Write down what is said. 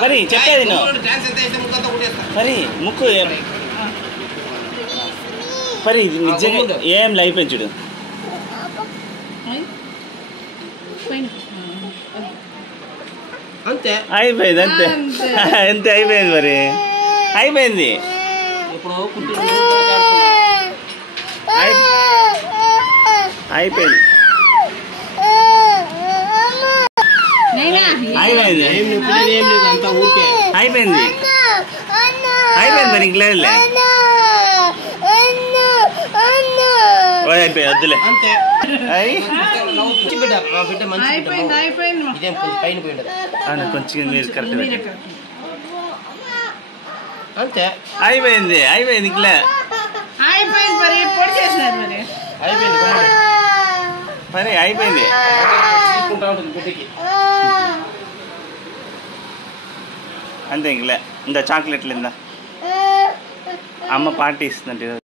మరి చెప్పేది మరి ముక్కు మరి నిజంగా ఏం లైఫ్ పెంచుడు అంతే అయిపోయింది అంతే అంతే అయిపోయింది మరి అయిపోయింది అయిపోయింది అయిపోయింది అయిపోయింది అయిపోయింది మరి ఇంకలేదులే అయిపోయింది వద్దులే కొంచెం మీరు కరెక్ట్ అంతే అయిపోయింది అయిపోయింది ఇంకలే మరి అయిపోయింది అంతే ఇంకలే ఇందా చాక్లెట్లు ఇందా అమ్మ పార్టీ ఇస్తుందంటే